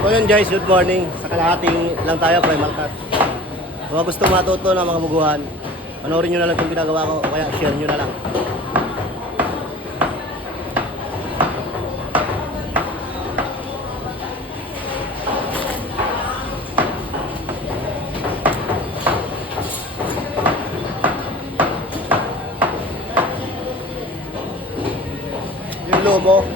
So yun guys, good morning. Sa kalahating lang tayo, primal cut. Kung mga gusto matuto ng mga buguhan, panoorin nyo na lang itong ginagawa ko, o kaya share nyo na lang. Yung lobo.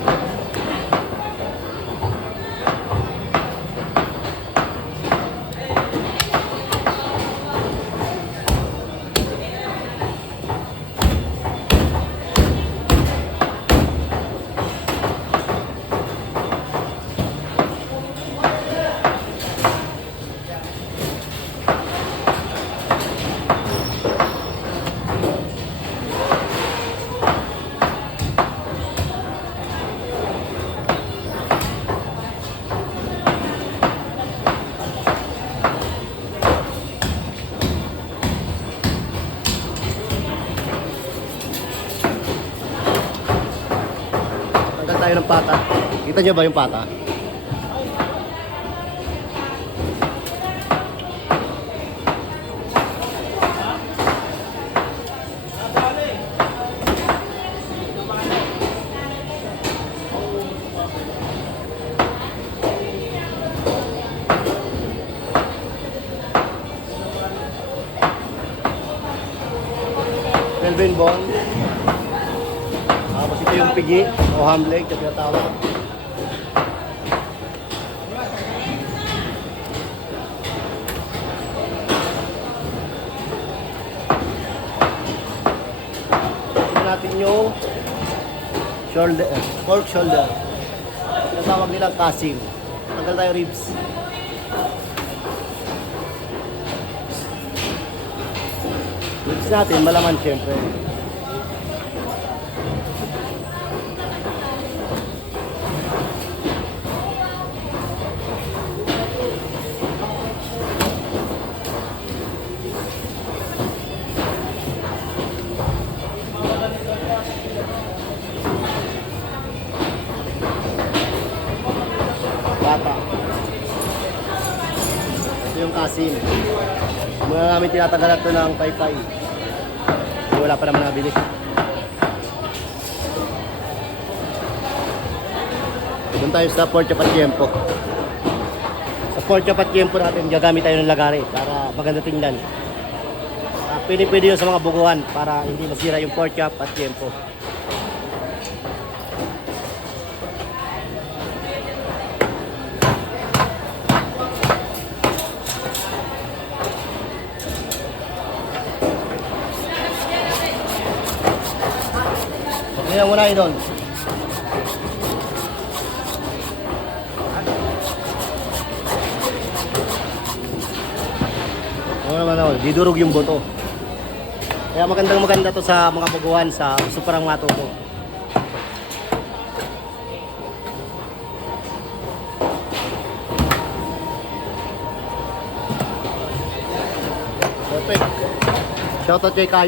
Tanggal tayo ng pata. Kita nyo ba yung pata? Melvin Bond. Tapos ito yung pigi o ham leg na tinatawag. Tignan natin yung shoulder, pork shoulder. Tinatawag nilang kasim. Tanggal tayo ribs. Ribs natin, malaman syempre. Bata. Ito yung kasim. Muna namin tinatanggalan ito ng paypay. Wala pa naman nabili. Doon tayo sa pork at tiempo. Sa pork at tiempo natin, gagamit tayo ng lagari para maganda tingnan. Pwede yun sa mga buguhan para hindi masira yung pork at tiempo. Kaya muna idol. Ano naman ako, didurog yung boto. Kaya maganda to sa mga baguhan sa gusto parang matuto. Perfect. Shoutout kay Kayo.